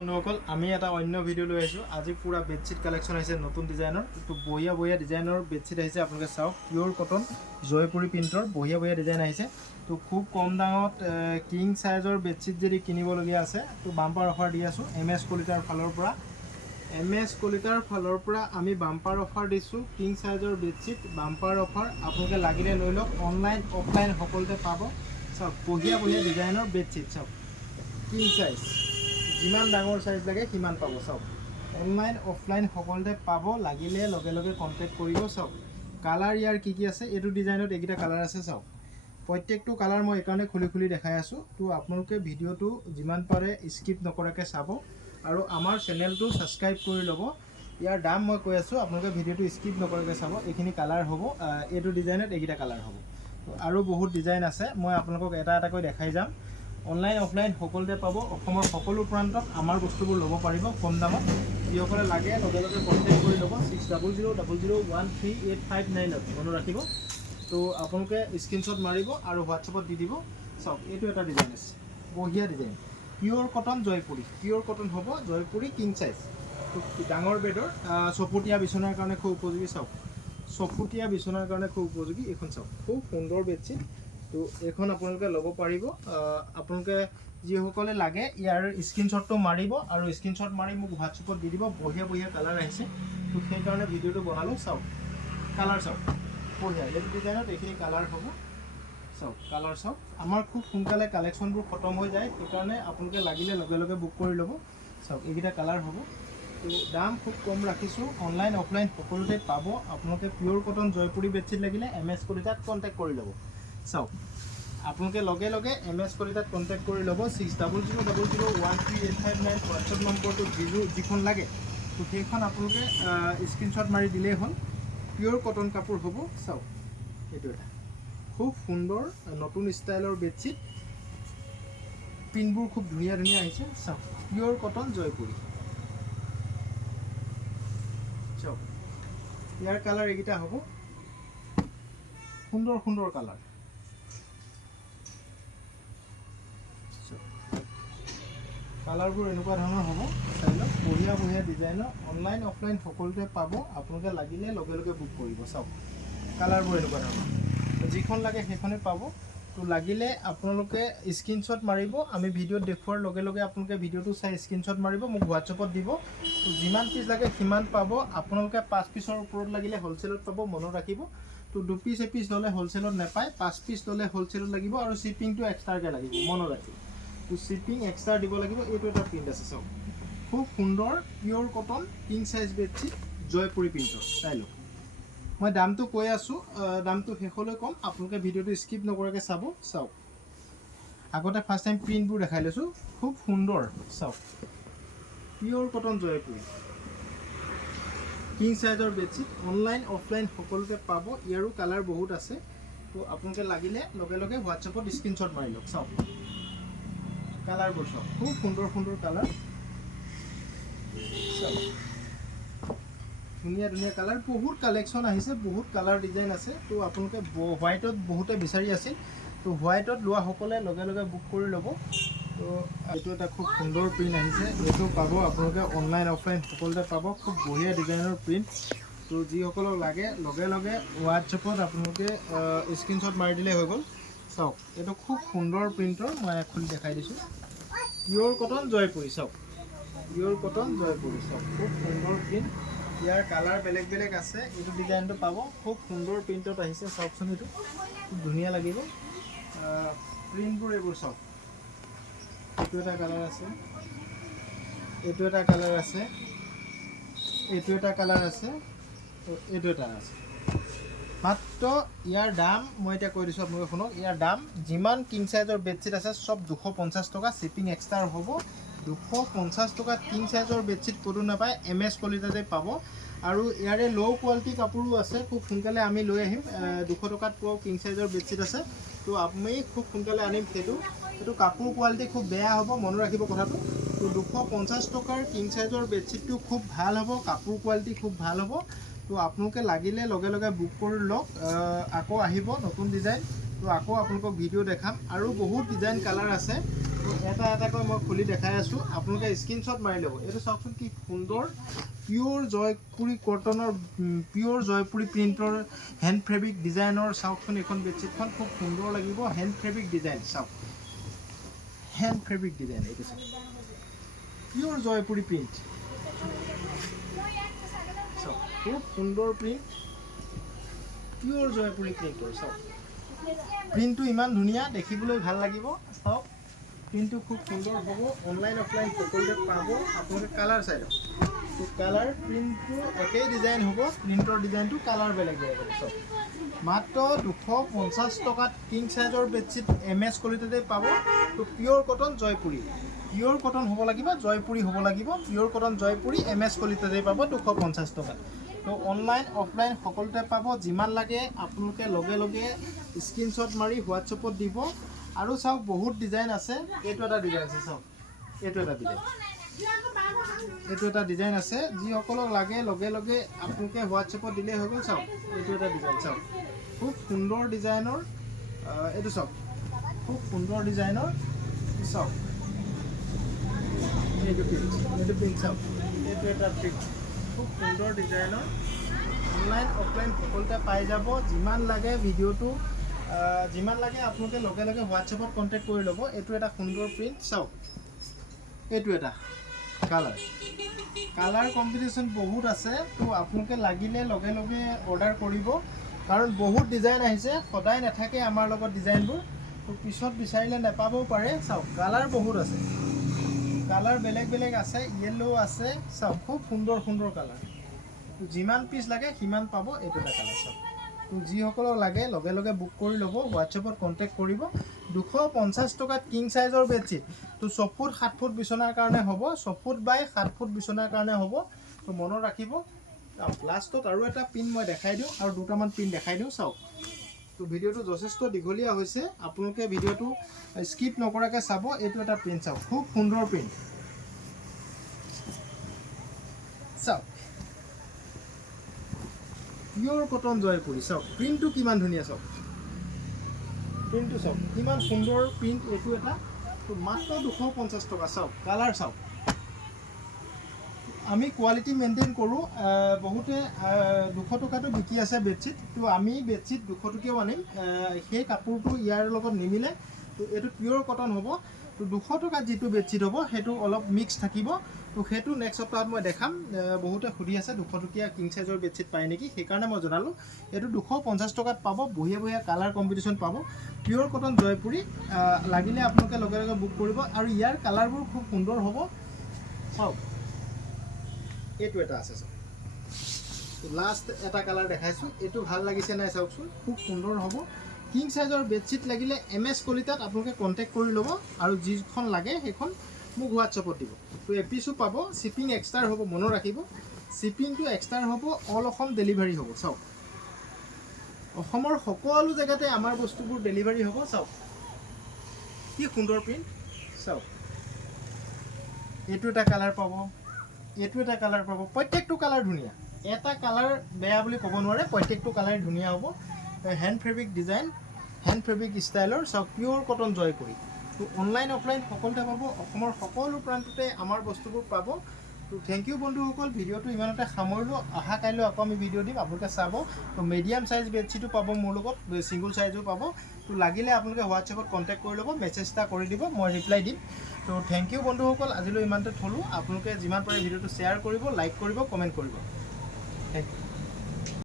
বন্ধুসকল আমি এটা অন্য ভিডিও লৈ আহিছোঁ। আজি পুৰা বেডশ্বীট কালেকশ্যন আহিছে নতুন ডিজাইনৰ। তো বঢ়িয়া বঢ়িয়া ডিজাইনৰ বেডশ্বীট আহিছে। আপোনালোকে চাওক, পিয়'ৰ কটন জয়পুৰী প্ৰিণ্টৰ বঢ়িয়া বঢ়িয়া ডিজাইন আহিছে। তো খুব কম দামত কিং চাইজৰ বেডশ্বীট যদি কিনিবলগীয়া আছে তো বাম্পাৰ অফাৰ দি আছোঁ MS কলিতাৰ ফালৰ পৰা। MS কলিতাৰ ফালৰ পৰা আমি বাম্পাৰ অফাৰ দিছোঁ কিং চাইজৰ বেডশ্বীট বাম্পাৰ অফাৰ। আপোনালোকে লাগিলে লৈ লওক, অনলাইন অফলাইন সকলোতে পাব। চাওক বঢ়িয়া বঢ়িয়া ডিজাইনৰ বেডশ্বীট, চাওক কিং চাইজ, যিমান ডাঙৰ সাইজ লাগে সিমান পাব। চাওক অনলাইন অফলাইন সকলোতে পাব, লাগিলে লগে লগে কণ্টেক্ট কৰিব। চাওক কালাৰ ইয়াৰ কি কি আছে, এইটো ডিজাইনত এইকেইটা কালাৰ আছে। চাওক প্ৰত্যেকটো কালাৰ মই এইকাৰণে খুলি খুলি দেখাই আছোঁ। তো আপোনালোকে ভিডিঅ'টো যিমান পাৰে স্কিপ নকৰাকৈ চাব আৰু আমাৰ চেনেলটো ছাবস্ক্ৰাইব কৰি ল'ব। ইয়াৰ দাম মই কৈ আছোঁ, আপোনালোকে ভিডিঅ'টো স্কিপ নকৰাকৈ চাব। এইখিনি কালাৰ হ'ব, এইটো ডিজাইনত এইকেইটা কালাৰ হ'ব। আৰু বহুত ডিজাইন আছে, মই আপোনালোকক এটা এটাকৈ দেখাই যাম। অনলাইন অফলাইন সকলোতে পাব। অসমৰ সকলো প্ৰান্তত আমাৰ বস্তুবোৰ ল'ব পাৰিব কম দামত। যিসকলে লাগে লগে লগে কণ্টেক্ট কৰি ল'ব 600000138599 মনত ৰাখিব। তো আপোনালোকে স্ক্ৰীনশ্বট মাৰিব আৰু হোৱাটছএপত দি দিব। চাওক এইটো এটা ডিজাইন আছে, বঢ়িয়া ডিজাইন, পিয়'ৰ কটন জয়পুৰী, পিয়'ৰ কটন হ'ব জয়পুৰী কিং চাইজ। তো ডাঙৰ বেডৰ চফুটীয়া বিচনাৰ কাৰণে খুব উপযোগী। চাওক চফুটীয়া বিচনাৰ কাৰণে খুব উপযোগী এইখন। চাওক খুব সুন্দৰ বেডশ্বীট। তো এইখন আপোনালোকে ল'ব পাৰিব। আপোনালোকে যিসকলে লাগে ইয়াৰ স্ক্ৰীনশ্বটটো মাৰিব আৰু স্ক্ৰীনশ্বট মাৰি মোক হোৱাটছএপত দি দিব। বঢ়িয়া বঢ়িয়া কালাৰ আহিছে, তো সেইকাৰণে ভিডিঅ'টো বনালোঁ। চাওক কালাৰ, চাওক বঢ়িয়া, এইটো ডিজাইনত এইখিনি কালাৰ হ'ব। চাওক কালাৰ, চাওক আমাৰ খুব সোনকালে কালেকশ্যনবোৰ খতম হৈ যায়, সেইকাৰণে আপোনালোকে লাগিলে লগে লগে বুক কৰি ল'ব। চাওক এইকেইটা কালাৰ হ'ব। তো দাম খুব কম ৰাখিছোঁ, অনলাইন অফলাইন সকলোতে পাব। আপোনালোকে পিয়'ৰ কটন জয়পুৰী বেডশ্বীট লাগিলে MS কলিতাত কণ্টেক্ট কৰি ল'ব। চাওক আপোনালোকে লগে লগে MS কলিতাত কণ্টেক্ট কৰি ল'ব। 600000138599 হোৱাটছএপ নম্বৰটো যিখন লাগে তো সেইখন আপোনালোকে স্ক্ৰীনশ্বট মাৰি দিলেই হ'ল। পিয়'ৰ কটন কাপোৰ হ'ব। চাওক এইটো এটা খুব সুন্দৰ নতুন ষ্টাইলৰ বেডশ্বীট, প্ৰিণ্টবোৰ খুব ধুনীয়া ধুনীয়া আহিছে। চাওক পিয়'ৰ কটন জয়পুৰী। চাওক ইয়াৰ কালাৰ এইকেইটা হ'ব, সুন্দৰ সুন্দৰ কালাৰ। কালাৰবোৰ এনেকুৱা ধৰণৰ হ'ব, চাই লওক বঢ়িয়া বঢ়িয়া ডিজাইনৰ। অনলাইন অফলাইন সকলোতে পাব, আপোনালোকে লাগিলে লগে লগে বুক কৰিব। চাওক কালাৰবোৰ এনেকুৱা ধৰণৰ, যিখন লাগে সেইখনে পাব। তো লাগিলে আপোনালোকে স্ক্ৰীনশ্বট মাৰিব, আমি ভিডিঅ'ত দেখুৱাৰ লগে লগে আপোনালোকে ভিডিঅ'টো চাই স্ক্ৰীনশ্বট মাৰিব, মোক হোৱাটছএপত দিব। তো যিমান পিচ লাগে সিমান পাব। আপোনালোকে 5 পিচৰ ওপৰত লাগিলে হ'লচেলত পাব, মনত ৰাখিব। তো 2 পিচ এপিচ ল'লে হ'লচেলত নাপায়, 5 পিচ ল'লে হ'লচেলত লাগিব আৰু শ্বিপিংটো এক্সট্ৰাকৈ লাগিব, মনত ৰাখিব। তো শ্বিপিং এক্সট্ৰা দিব লাগিব। এইটো এটা প্ৰিণ্ট আছে, চাওক খুব সুন্দৰ পিয়'ৰ কটন কিং চাইজ বেডশ্বীট জয়পুৰী প্ৰিণ্টৰ। চাই লওক মই দামটো কৈ আছোঁ, দামটো শেষলৈ ক'ম, আপোনালোকে ভিডিঅ'টো স্কিপ নকৰাকৈ চাব। চাওক আগতে ফাৰ্ষ্ট টাইম প্ৰিণ্টবোৰ দেখাই লৈছোঁ, খুব সুন্দৰ। চাওক পিয়'ৰ কটন জয়পুৰী কিং চাইজৰ বেডশ্বীট, অনলাইন অফলাইন সকলোতে পাব। ইয়াৰো কালাৰ বহুত আছে। তো আপোনালোকে লাগিলে লগে লগে হোৱাটছএপত স্ক্ৰীনশ্বট মাৰি লওক। চাওক কালাৰবোৰ চাওক খুব সুন্দৰ সুন্দৰ কালাৰ। চাওক ধুনীয়া ধুনীয়া কালাৰ, বহুত কালেকশ্যন আহিছে, বহুত কালাৰ ডিজাইন আছে। তো আপোনালোকে হোৱাইটত বহুতে বিচাৰি আছিল, তো হোৱাইটত লোৱাসকলে লগে লগে বুক কৰি ল'ব। তো এইটো এটা খুব সুন্দৰ প্ৰিণ্ট আহিছে, এইটো পাব আপোনালোকে অনলাইন অফলাইন সকলোতে পাব। খুব বঢ়িয়া ডিজাইনৰ প্ৰিণ্ট। তো যিসকলক লাগে লগে লগে হোৱাটছএপত আপোনালোকে স্ক্ৰীনশ্বট মাৰি দিলেই হৈ গ'ল। চাওক এইটো খুব সুন্দৰ প্ৰিণ্টৰ, মই এখন দেখাই দিছোঁ। পিয়'ৰ কটন জয়পুৰী, চাওক পিয়'ৰ কটন জয়পুৰী। চাওক খুব সুন্দৰ প্ৰিণ্ট, ইয়াৰ কালাৰ বেলেগ বেলেগ আছে। এইটো ডিজাইনটো পাব, খুব সুন্দৰ প্ৰিণ্টত আহিছে। চাওকচোন এইটো খুব ধুনীয়া লাগিব প্ৰিণ্টবোৰ। এইবোৰ চাওক এইটো এটা কালাৰ আছে, এইটো এটা কালাৰ আছে, এইটো এটা কালাৰ আছে, এইটো এটা আছে। মাত্ৰ ইয়াৰ দাম মই এতিয়া কৈ দিছোঁ আপোনালোকে শুনক। ইয়াৰ দাম যিমান কিং চাইজৰ বেডশ্বীট আছে চব 250 টকা, শ্বিপিং এক্সট্ৰা হ'ব। 250 টকা কিং চাইজৰ বেডশ্বীট ক'তো নাপায়, MS কলিতাতে পাব। আৰু ইয়াৰে ল' কোৱালিটি কাপোৰো আছে, খুব সোনকালে আমি লৈ আহিম। 200 টকাত পোৱা কিং চাইজৰ বেডশ্বীট আছে, তো আমি খুব সোনকালে আনিম। সেইটো কাপোৰ কোৱালিটি খুব বেয়া হ'ব, মনত ৰাখিব কথাটো। তো 250 টকাৰ কিং চাইজৰ বেডশ্বীটটো খুব ভাল হ'ব, কাপোৰ কোৱালিটি খুব ভাল হ'ব। তো আপোনালোকে লাগিলে লগে লগে বুক কৰি লওক। আকৌ আহিব নতুন ডিজাইন, তো আকৌ আপোনালোকক ভিডিঅ' দেখাম আৰু বহুত ডিজাইন কালাৰ আছে। তো এটা এটাকৈ মই খুলি দেখাই আছোঁ, আপোনালোকে স্ক্ৰীনশ্বট মাৰি ল'ব। এইটো চাওকচোন কি সুন্দৰ পিয়'ৰ জয়পুৰী কটনৰ পিয়'ৰ জয়পুৰী প্ৰিণ্টৰ হেণ্ড ফেব্ৰিক ডিজাইনৰ চাওকচোন এইখন বেডশ্বীটখন খুব সুন্দৰ লাগিব। হেণ্ড ফেব্ৰিক ডিজাইন চাওক, হেণ্ড ফেব্ৰিক ডিজাইন এইটো চাওক, পিয়'ৰ জয়পুৰী প্ৰিণ্ট চাওক, খুব সুন্দৰ প্ৰিণ্ট, পিয়'ৰ জয়পুৰী প্ৰিণ্টৰ চাওক। প্ৰিণ্টটো ইমান ধুনীয়া, দেখিবলৈ ভাল লাগিব চাওক। প্ৰিণ্টটো খুব সুন্দৰ হ'ব। অনলাইন অফলাইন সকলোতে পাব। আপোনালোকে কালাৰ চাই লওক। তো কালাৰ প্ৰিণ্টটো একেই ডিজাইন হ'ব, প্ৰিণ্টৰ ডিজাইনটো কালাৰ বেলেগ বেলেগ হ'ব চাওক। মাত্ৰ 250 টকাত কিং চাইজৰ বেডশ্বীট MS কোৱালিটিতে পাব। তো পিয়'ৰ কটন জয়পুৰী, পিয়'ৰ কটন হ'ব লাগিব, জয়পুৰী হ'ব লাগিব। পিয়'ৰ কটন জয়পুৰী MS কোৱালিটিতে পাব 250 টকাত। তো অনলাইন অফলাইন সকলোতে পাব। যিমান লাগে আপোনালোকে লগে লগে স্ক্ৰীনশ্বট মাৰি হোৱাটছএপত দিব। আৰু চাওক বহুত ডিজাইন আছে। এইটো এটা ডিজাইন আছে চাওক, এইটো এটা ডিজাইন, এইটো এটা ডিজাইন আছে। যিসকলক লাগে লগে লগে আপোনালোকে হোৱাটছএপত দিলেই হৈ গ'ল। চাওক এইটো এটা ডিজাইন চাওক, খুব সুন্দৰ ডিজাইনৰ। এইটো চাওক, খুব সুন্দৰ ডিজাইনৰ চাওক। এইটো প্ৰিণ্ট চাওক, এইটো এটা প্ৰিণ্ট, খুব সুন্দৰ ডিজাইনৰ। অনলাইন অফলাইন সকলোতে পাই যাব। যিমান লাগে ভিডিঅ'টো যিমান লাগে আপোনালোকে লগে লগে হোৱাটছএপত কণ্টেক্ট কৰি ল'ব। এইটো এটা সুন্দৰ প্ৰিণ্ট চাওক, এইটো এটা কালাৰ কম্বিনেশ্যন বহুত আছে। তো আপোনালোকে লাগিলে লগে লগে অৰ্ডাৰ কৰিব, কাৰণ বহুত ডিজাইন আহিছে, সদায় নাথাকে আমাৰ লগত ডিজাইনবোৰ। তো পিছত বিচাৰিলে নাপাবও পাৰে। চাওক কালাৰ বহুত আছে, কালাৰ বেলেগ বেলেগ আছে, য়েল্ল' আছে চাওক, খুব সুন্দৰ সুন্দৰ কালাৰ। যিমান পিচ লাগে সিমান পাব। এইটো এটা কালাৰ চাওক। তো যিসকলক লাগে লগে লগে বুক কৰি ল'ব, হোৱাটছএপত কণ্টেক্ট কৰিব। 250 টকাত কিং চাইজৰ বেডশ্বীট। তো 6 ফুট 7 ফুট বিচনাৰ কাৰণে হ'ব, 6 ফুট বাই 7 ফুট বিচনাৰ কাৰণে হ'ব। তো মনত ৰাখিব। লাষ্টত আৰু এটা পিন মই দেখাই দিওঁ, আৰু দুটামান পিন দেখাই দিওঁ চাওক। তো ভিডিঅ'টো যথেষ্ট দীঘলীয়া হৈছে, আপোনালোকে ভিডিঅ'টো স্কিপ নকৰাকৈ চাব। এইটো এটা প্ৰিণ্ট চাওক, খুব সুন্দৰ প্ৰিণ্ট চাওক, পিয়'ৰ কটন জয়পুৰী চাওক। প্ৰিণ্টটো কিমান ধুনীয়া চাওক, প্ৰিণ্টটো চাওক কিমান সুন্দৰ প্ৰিণ্ট। এইটো এটা তো মাত্ৰ 250 টকা। চাওক কালাৰ চাওক। আমি কোৱালিটি মেইনটেইন কৰোঁ। বহুতে 200 টকাটো বিকি আছে বেডশ্বীট। তো আমি বেডশ্বীট 200 টকীয়াও আনিম, সেই কাপোৰটো ইয়াৰ লগত নিমিলে। তো এইটো পিয়'ৰ কটন হ'ব। তো 200 টকাত যিটো বেডশ্বীট হ'ব সেইটো অলপ মিক্স থাকিব। তো সেইটো নেক্সট সপ্তাহত মই দেখাম। বহুতে সুধি আছে 200 টকীয়া কিং চাইজৰ বেডশ্বীট পায় নেকি, সেইকাৰণে মই জনালোঁ। এইটো 250 টকাত পাব। বঢ়িয়া বঢ়িয়া কালাৰ কম্বিনেশ্যন পাব। পিয়'ৰ কটন জয়পুৰী, লাগিলে আপোনালোকে লগে লগে বুক কৰিব। আৰু ইয়াৰ কালাৰবোৰ খুব সুন্দৰ হ'ব চাওক। এইটো এটা আছে চাওক, লাষ্ট এটা কালাৰ দেখাইছোঁ। এইটো ভাল লাগিছে নাই চাওকচোন, খুব সুন্দৰ হ'ব। কিং চাইজৰ বেডশ্বীট লাগিলে MS কলিতাত আপোনালোকে কণ্টেক্ট কৰি ল'ব, আৰু যিখন লাগে সেইখন মোক হোৱাটছএপত দিব। তো এপিছো পাব। শ্বিপিং এক্সট্ৰা হ'ব, মনত ৰাখিব। শ্বিপিংটো এক্সট্ৰা হ'ব, অল অসম ডেলিভাৰী হ'ব। চাওক অসমৰ সকলো জেগাতে আমাৰ বস্তুবোৰ ডেলিভাৰী হ'ব। চাওক কি সুন্দৰ প্ৰিণ্ট চাওক। এইটো এটা কালাৰ পাব, এইটো এটা কালাৰ পাব। প্ৰত্যেকটো কালাৰ ধুনীয়া, এটা কালাৰ বেয়া বুলি ক'ব নোৱাৰে। প্ৰত্যেকটো কালাৰ ধুনীয়া হ'ব। Hand fabric design, hand fabric ষ্টাইলৰ চাওক, পিয়'ৰ কটন জয়পুৰী। তো অনলাইন অফলাইন সকলোতে পাব। অসমৰ সকলো প্ৰান্ততে আমাৰ বস্তুবোৰ পাব। তো থেংক ইউ বন্ধুসকল। ভিডিঅ'টো ইমানতে সামৰিলোঁ। অহা কাইলৈ আকৌ আমি ভিডিঅ' দিম, আপোনালোকে চাব। তো মিডিয়াম চাইজ বেডশ্বীটো পাব মোৰ লগত, ছিংগুল চাইজো পাব। তো লাগিলে আপোনালোকে হোৱাটছএপত কণ্টেক্ট কৰি ল'ব, মেছেজ এটা কৰি দিব, মই ৰিপ্লাই দিম। তো থেংক ইউ বন্ধুসকল। আজিলৈ ইমানতে থ'লোঁ। আপোনালোকে যিমান পাৰে ভিডিঅ'টো শ্বেয়াৰ কৰিব, লাইক কৰিব, কমেণ্ট কৰিব। Thank U.